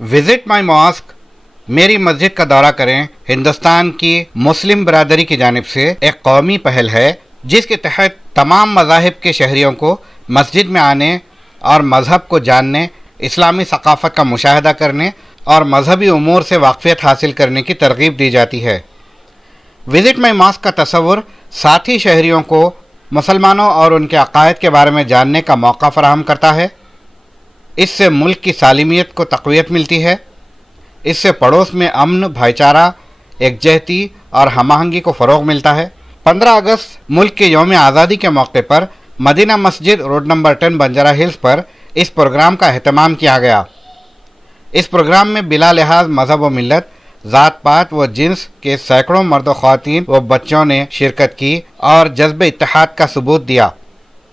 Visit my mask, मेरी मस्जिद का दौरा करें, हिंदुस्तान की मुस्लिम बरादरी की जानिब से एक कौमी पहल है जिसके तहत तमाम मज़ाहिब के शहरियों को मस्जिद में आने और मज़हब को जानने, इस्लामी सकाफ़त का मुशाहदा करने और मजहबी उमूर से वाक़फ़ियत हासिल करने की तरग़ीब दी जाती है। विज़िट माई मॉस्क का तसव्वुर साथी शहरियों को मुसलमानों और उनके अक़ायद के बारे में जानने का मौका फ़राहम करता है। इससे मुल्क की सालिमियत को तक़वियत मिलती है। इससे पड़ोस में अमन, भाईचारा, एकजहती और हमआहंगी को फ़रोग़ मिलता है। 15 अगस्त मुल्क के यौम आज़ादी के मौके पर मदीना मस्जिद रोड नंबर 10 बंजारा हिल्स पर इस प्रोग्राम का एहतमाम किया गया। इस प्रोग्राम में बिला लिहाज मज़हब व मिल्लत, ज़ात पात व जिन्स के सैकड़ों मर्द ख़वातीन व बच्चों ने शिरकत की और जज्ब इत्तेहाद का सबूत दिया।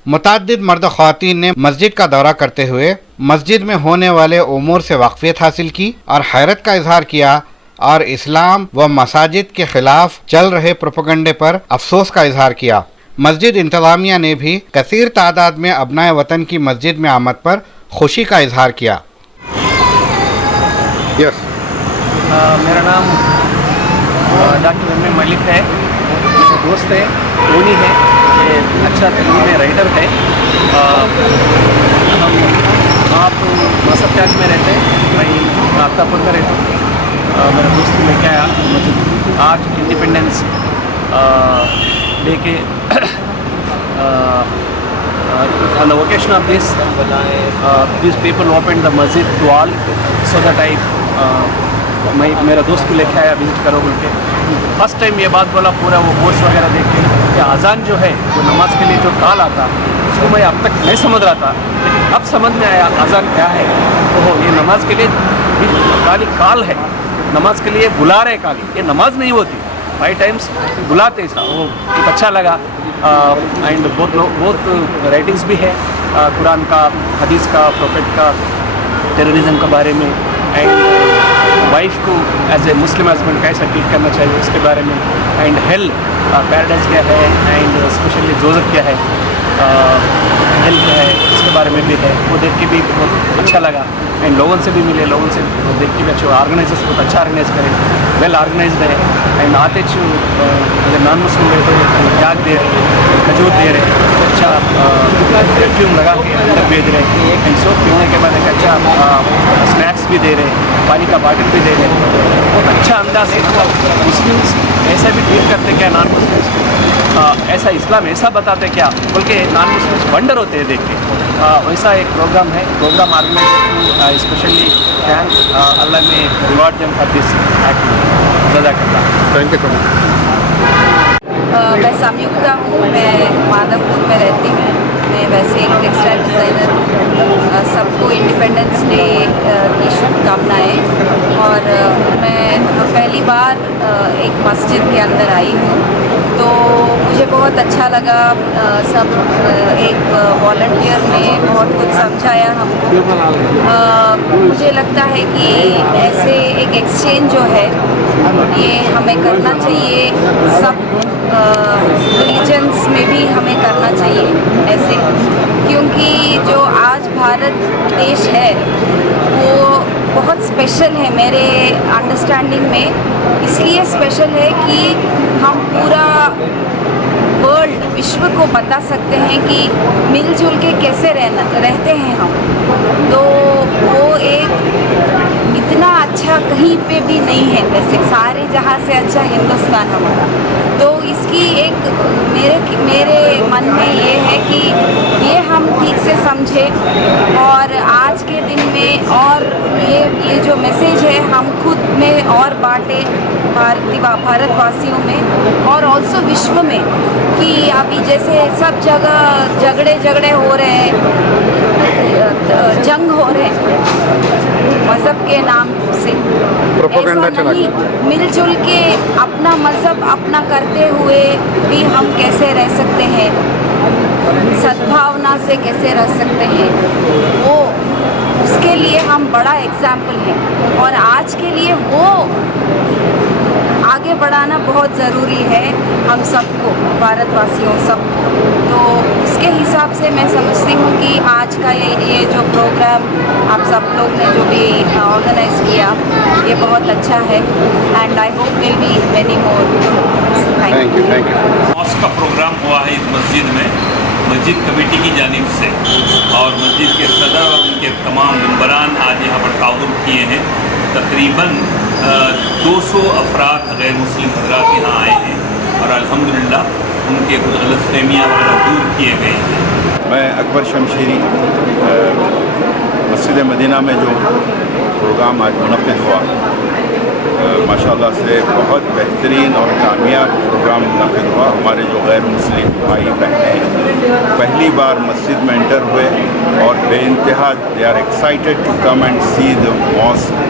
मुतअद्दिद मर्द ख़वातीन ने मस्जिद का दौरा करते हुए मस्जिद में होने वाले उमूर से वाक़फ़ियत हासिल की और हैरत का इजहार किया और इस्लाम व मसाजिद के ख़िलाफ़ चल रहे प्रोपेगेंडे पर अफसोस का इजहार किया। मस्जिद इंतज़ामिया ने भी कसीर तादाद में अबनाए वतन की मस्जिद में आमद पर खुशी का इजहार किया। मेरा नाम डॉक्टर एम ए मलिक है, मेरा दोस्त है, धोनी है, ये अच्छा तेलुगु में राइटर है। हम आप मसब टैग में रहते हैं, मैं आफ्तापुर में रहता हूँ। मेरा दोस्त लेके आया मुझे आज इंडिपेंडेंस डे के on the occasion of this, these people opened the masjid to all, so that मैं मेरा दोस्त को लेके आया विजिट करो बोल के। फर्स्ट टाइम ये बात बोला, पूरा वो बोर्ड्स वगैरह देख के कि अज़ान जो है वो नमाज के लिए जो काल आता, उसको मैं अब तक नहीं समझ रहा था, लेकिन अब समझ में आया अज़ान क्या है। तो ये नमाज के लिए खाली काल है, नमाज के लिए बुला रहे काली, ये नमाज नहीं होती। 5 टाइम्स बुलाते ऐसा, वो बहुत अच्छा लगा। एंड बहुत राइटिंग्स भी है कुरान का, हदीस का, प्रोफेट का, टेररिज्म के बारे में, एंड वाइफ को एज ए मुस्लिम हस्बैंड कैसे ट्रीट करना चाहिए इसके बारे में, एंड हेल पैराडाइज क्या है, एंड स्पेशली जोजफ क्या है, हेल क्या है, इसके बारे में भी है। वो देख के भी बहुत अच्छा लगा, एंड लोगों से भी मिले, लोगों से देख के भी अच्छे ऑर्गेनाइजर्स बहुत अच्छा ऑर्गेनाइज करें, वेल ऑर्गेनाइज्ड है। एंड आते अगर नॉन मुस्लिम रहे तो त्याग दे रहे, खजूर दे रहे, अच्छा परफ्यूम लगा के अंदर भेज रहे, एंड सोप पीने के बाद एक अच्छा स्नैक्स भी दे रहे, पानी का बाटल भी दे रहे। बहुत अच्छा अंदाज से मुस्लिम्स ऐसा भी ट्रीट करते क्या नॉन मुस्लिम्स को, ऐसा इस्लाम ऐसा बताते क्या बोल के नॉन मुस्लिम्स वंडर होते हैं देख के। वैसा एक प्रोग्राम है, programme organiser specially thank Allah में reward them for this activity. जज़ाकल्लाह। Thank you so much. मैं संयुक्ता हूँ, मैं माधवपुर में रहती हूँ। मैं वैसे एक टेक्सटाइल डिज़ाइनर हूँ। सबको इंडिपेंडेंस डे की शुभकामनाएँ। और मैं पहली बार एक मस्जिद के अंदर आई हूँ, तो मुझे बहुत अच्छा लगा। सब एक वॉलंटियर ने बहुत कुछ समझाया हमको। मुझे लगता है कि ऐसे एक एक्सचेंज जो है ये हमें करना चाहिए, सब रिलीजन्स में भी हमें करना चाहिए ऐसे, क्योंकि जो आज भारत देश है वो बहुत स्पेशल है मेरे अंडरस्टैंडिंग में। इसलिए स्पेशल है कि हम पूरा वर्ल्ड, विश्व को बता सकते हैं कि मिलजुल के कैसे रहते हैं हम। तो वो एक इतना अच्छा कहीं पे भी नहीं है, वैसे सारे जहाँ से अच्छा हिंदुस्तान हमारा। तो इसकी एक मेरे मन में ये है कि ये हम ठीक से समझें और आज के दिन में और ये जो मैसेज है हम खुद में और बांटे भारतवासियों में और ऑल्सो विश्व में, कि अभी जैसे सब जगह झगड़े हो रहे हैं, जंग हो रहे हैं मज़हब के नाम से। प्रोपेगेंडा चला नहीं, मिलजुल के अपना मज़हब अपना करते हुए भी हम कैसे रह सकते हैं, सद्भावना से कैसे रह सकते हैं, वो उसके लिए हम बड़ा एग्जाम्पल हैं। और आज के लिए वो आगे बढ़ाना बहुत ज़रूरी है हम सबको, भारतवासियों सबको। तो उसके हिसाब से मैं समझती हूँ कि आज का ये जो प्रोग्राम आप सब लोग ने जो भी ऑर्गेनाइज़ किया, ये बहुत अच्छा है and I hope will be many more. Thank you. Mosque का प्रोग्राम हुआ है इस मस्जिद में, मस्जिद कमेटी की जानिब से, और मस्जिद के सदर और उनके तमाम मेंबरान आज यहाँ पर ताउन किए हैं। तकरीबन 200 अफराद गैर मुस्लिम हजरात यहाँ आए हैं और अल्हम्दुलिल्लाह उनके कुछ गलतफहमियाँ वगैरह दूर किए गए हैं। मैं अकबर शमशेरी मस्जिद मदीना में जो प्रोग्राम आज मुनक़्क़िद हुआ, माशाल्लाह से बहुत बेहतरीन और कामयाब प्रोग्राम मुनक़्क़िद हुआ। हमारे जो गैर मुस्लिम भाई बहनें पहली बार मस्जिद में एंटर हुए और बेइंतहा they are excited to come and see the mosque.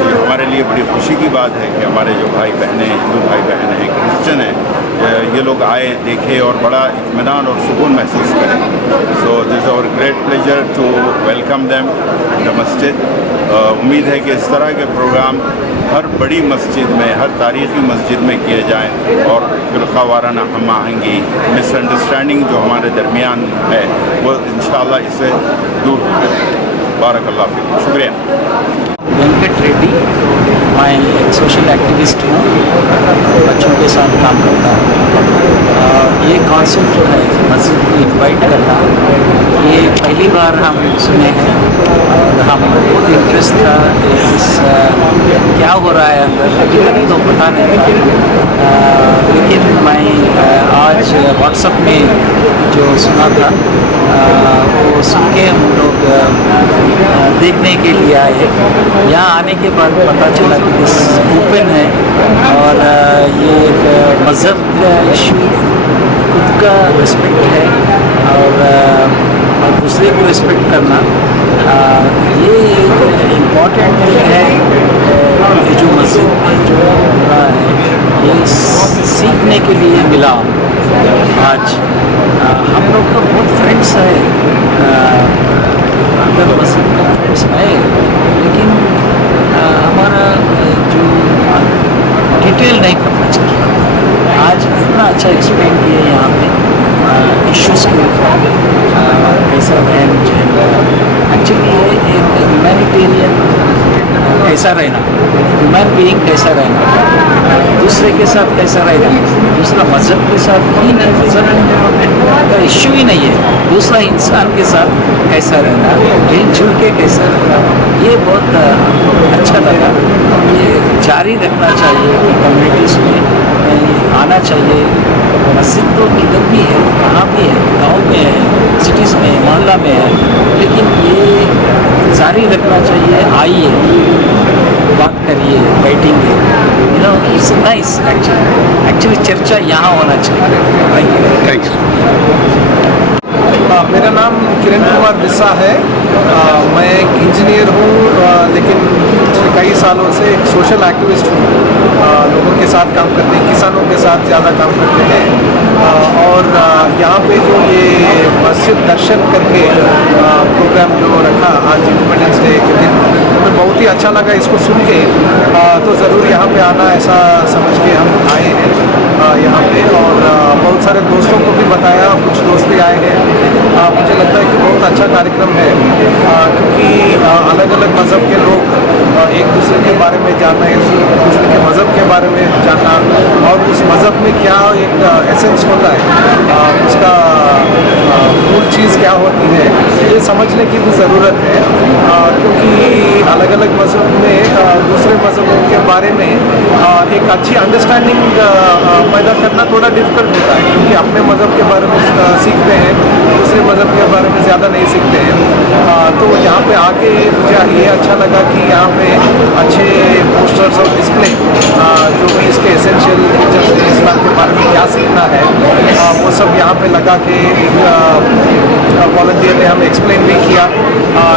ये हमारे लिए बड़ी खुशी की बात है कि हमारे जो भाई बहनें, हिंदू भाई बहन हैं, क्रिश्चियन हैं, ये लोग आए, देखे और बड़ा इत्मीनान और सुकून महसूस करें। So this our great pleasure to welcome them the मस्जिद। उम्मीद है कि इस तरह के प्रोग्राम हर बड़ी मस्जिद में, हर तारीख़ी मस्जिद में किए जाएं और फ़िरक़ा वाराना हम आहंगी, मिसअंडरस्टैंडिंग जो हमारे दरमियान है वो इंशाअल्लाह इससे दूर हो जाए। बारकल्लाह फ़ीक। शुक्रिया। वेंकट रेड्डी, मैं एक सोशल एक्टिविस्ट हूँ, बच्चों के साथ काम करता हूँ। ये कॉन्सेप्ट जो है मस्जिद को इनवाइट करना, ये पहली बार हम सुने हैं और हम बहुत इंटरेस्ट था इस क्या हो रहा है अंदर, अभी तक तो पता नहीं था। लेकिन मैं आज व्हाट्सएप में जो सुना था वो सुन के हम लोग देखने के लिए आए। यहाँ आने के बाद पता चला कि दिस ओपन है और ये एक मज़हब का इशू, खुद का रिस्पेक्ट है और दूसरे को रिस्पेक्ट करना, ये एक इम्पॉर्टेंट थिंग है। ये जो मस्जिद में जो हो रहा है ये सीखने के लिए मिला आज। हम लोग का बहुत फ्रेंड्स है, अगर मस्जिद का फ्रेंड्स है, लेकिन हमारा जो डिटेल नहीं पता चला। आज इतना अच्छा एक्सप्लेन किए यहाँ पे इश्यूज़ के ऊपर, कैसा एक्चुअली ये एक ह्यूमैनिटेरियन कैसा रहना, ह्यूमन बीइंग कैसा रहना, दूसरे के साथ कैसा रहना, दूसरा मज़हब के साथ ही नहीं, मज़हब का इश्यू ही नहीं है, दूसरा इंसान के साथ कैसा रहना, मिलजुल के कैसा रहना, ये बहुत अच्छा लगा। ये जारी रखना चाहिए, कम्युनिटीज़ में आना चाहिए। मस्जिद तो किधर भी है, कहाँ भी है, गाँव में है, सिटीज़ में, मोहल्ला में है, लेकिन ये जारी रखना चाहिए। आइए, बात करिए, बैठेंगे, इट्स नाइस। एक्चुअली चर्चा यहाँ होना चाहिए। Thank you. मेरा नाम किरण कुमार बिस्सा है। मैं एक इंजीनियर हूँ, लेकिन पिछले कई सालों से एक सोशल एक्टिविस्ट हूँ। लोगों के साथ काम करते हैं, किसानों के साथ ज़्यादा काम करते हैं। और यहाँ पे जो ये मस्जिद दर्शन करके प्रोग्राम जो रखा आज इंडिपेंडेंस डे के दिन, हमें बहुत ही अच्छा लगा इसको सुन के। तो ज़रूर यहाँ पे आना, ऐसा समझ के हम आए हैं यहाँ पे। और बहुत सारे दोस्तों को भी बताया, कुछ दोस्त भी आए हैं। मुझे लगता है कि बहुत अच्छा कार्यक्रम है, क्योंकि अलग अलग मज़हब के लोग एक दूसरे के बारे में जानना, एक दूसरे के मज़हब के बारे में जानना, और उस मज़हब में क्या एक एसेंस होता है, उसका मूल चीज़ क्या होती है, ये समझने की भी ज़रूरत है। क्योंकि अलग अलग मज़हब में दूसरे मज़हबों के बारे में एक अच्छी अंडरस्टैंडिंग पैदा करना थोड़ा डिफ़िकल्ट होता है, क्योंकि अपने मज़हब के बारे में सीखते हैं, दूसरे मज़हब के बारे में ज़्यादा नहीं सीखते हैं। तो यहाँ पे आके मुझे ये अच्छा लगा कि यहाँ पे अच्छे पोस्टर्स और डिस्प्ले जो भी इसके एसेंशियल फीचर्स हैं, इस्लाम के बारे में क्या सीखना है, वो सब यहाँ पे लगा के वॉलंटियर ने हमें एक्सप्लेन भी किया।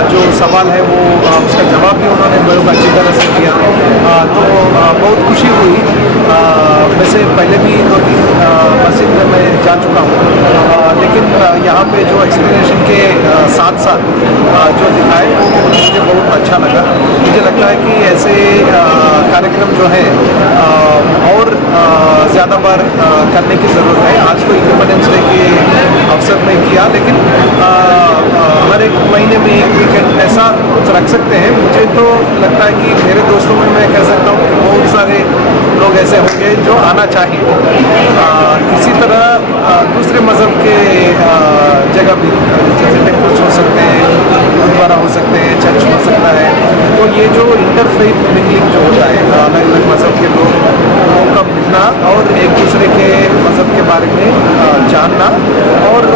जो सवाल है वो उसका जवाब भी उन्होंने बहुत अच्छी तरह से किया। तो बहुत खुशी हुई। वैसे पहले भी 2-3 मस्जिद में मैं जा चुका हूँ, लेकिन यहाँ पे जो एक्सप्लेनेशन के साथ साथ जो दिखाए वो मुझे बहुत अच्छा लगा। मुझे लगता है कि ऐसे कार्यक्रम जो है और ज़्यादा बार करने की ज़रूरत है। आज तो इंडिपेंडेंस डे के अवसर में किया, लेकिन हर एक महीने में एक वीकेंड ऐसा कुछ रख सकते हैं। मुझे तो लगता है कि मेरे दोस्तों में मैं कह सकता हूँ कि बहुत सारे लोग ऐसे होंगे जो आना चाहिए। इसी तरह दूसरे मज़हब के जगह भी जैसे टेम्पल्स हो सकते हैं, गुरुद्वारा हो सकते हैं, चर्च हो सकता है। तो ये जो इंटरफेथ मिंगलिंग जो होता है, अलग अलग मज़हब के लोगों का मिलना और एक दूसरे के मज़हब के बारे में जानना, और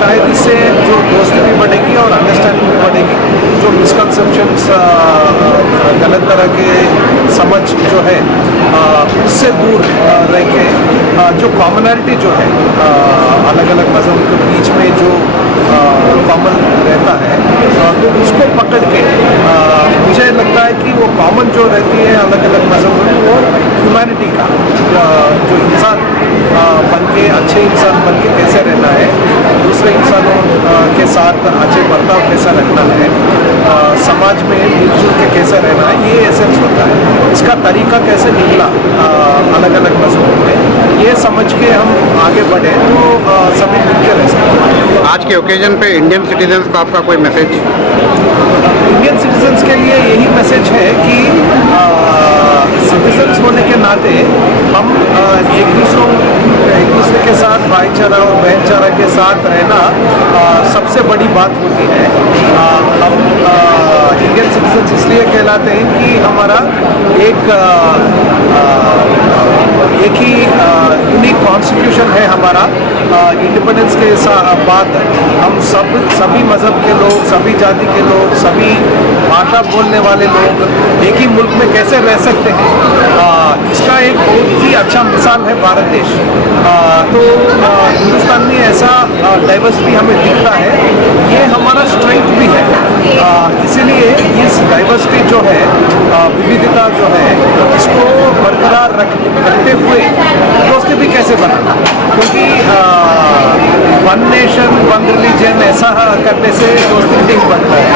शायद इससे जो दोस्ती भी बढ़ेगी और अंडरस्टैंडिंग भी बढ़ेगी। जो मिसकंसेप्शंस, गलत तरह के समझ जो है उससे दूर रह के जो कॉमनैलिटी जो है अलग अलग मज़हब के बीच में जो कॉमन रहता है, तो उसको पकड़ के मुझे लगता है कि वो कॉमन जो रहती है अलग अलग मज़हब में, वो ह्यूमैनिटी का जो इंसान बन के, अच्छे इंसान बन के कैसे रहना है, दूसरे इंसानों के साथ अच्छे बर्ताव कैसा रखना है, समाज में मिलजुल के कैसे रहना है, ये एसेंस होता है। इसका तरीका कैसे निकला अलग अलग मज़हबों में, ये समझ के हम आगे बढ़े तो सभी मिलकर रह सकते हैं। आज के ओकेजन पे इंडियन सिटीजन्स को आपका कोई मैसेज? इंडियन सिटीजन्स के लिए यही मैसेज है कि सिटीजन्स होने के नाते हम एक दूसरे के साथ भाईचारा और बहनचारा के साथ रहना सबसे बड़ी बात होती है। हम इंडियन सिटीजन्स इसलिए कहलाते हैं कि हमारा एक ही यूनिक कॉन्स्टिट्यूशन है हमारा। इंडिपेंडेंस के बाद हम सभी मज़हब के लोग, सभी जाति के लोग, सभी भाषा बोलने वाले लोग एक ही मुल्क में कैसे रह सकते हैं, इसका एक बहुत ही अच्छा मिसाल है भारत देश। तो हिंदुस्तान में ऐसा डाइवर्सिटी हमें दिखता है, ये हमारा स्ट्रेंथ भी है। इसीलिए इस डाइवर्सिटी जो है, विविधता जो है, इसको बरकरार रखते हुए दोस्ती भी कैसे बनाना, क्योंकि वन नेशन वन रिलीजन ऐसा करने से दोस्ती नहीं बनता है।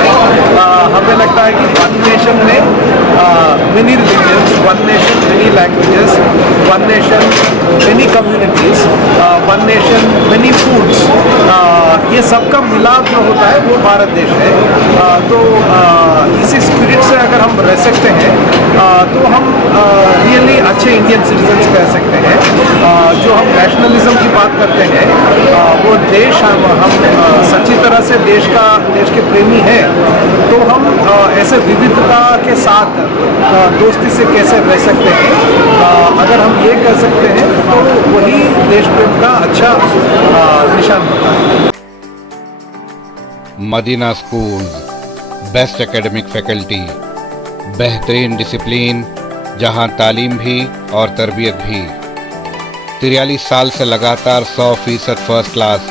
हमें लगता है कि वन नेशन में many religions, one nation many languages, one nation many communities, one nation many foods, ये सबका मिलाप जो होता है वो भारत देश है। तो इसी स्पिरिट से अगर हम रह सकते हैं तो हम रियली अच्छे इंडियन सिटीजन्स कह सकते हैं। जो हम नेशनलिज्म की बात करते हैं, वो देश हम सच्ची तरह से देश के प्रेमी हैं, तो हम ऐसे विविधता के साथ दोस्ती से कैसे रह सकते हैं। अगर हम ये कर सकते हैं तो वही देश प्रेम का अच्छा निशान होता है। Madina schools, best academic faculty, बेहतरीन डिसिप्लिन, जहां तालीम भी और तरबियत भी। 43 साल से लगातार 100% फर्स्ट क्लास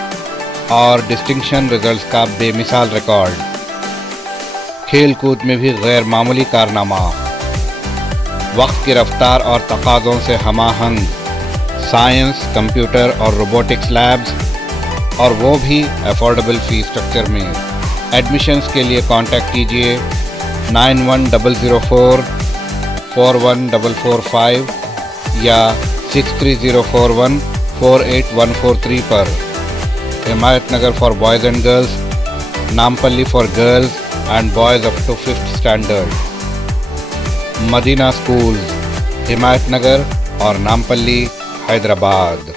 और डिस्टिंक्शन रिजल्ट्स का बेमिसाल रिकॉर्ड। खेल कूद में भी गैर मामूली कारनामा। वक्त की रफ्तार और तकाज़ों से हमाहंग साइंस, कंप्यूटर और रोबोटिक्स लैब्स, और वो भी अफोर्डेबल फ़ीस स्ट्रक्चर में। एडमिशन्स के लिए कांटेक्ट कीजिए 910004 41445 या 63041 48143 पर। Himayat Nagar for boys and girls, Nampally for girls and boys up to 5th standard. Madina school, Himayat Nagar और नामपल्ली, हैदराबाद।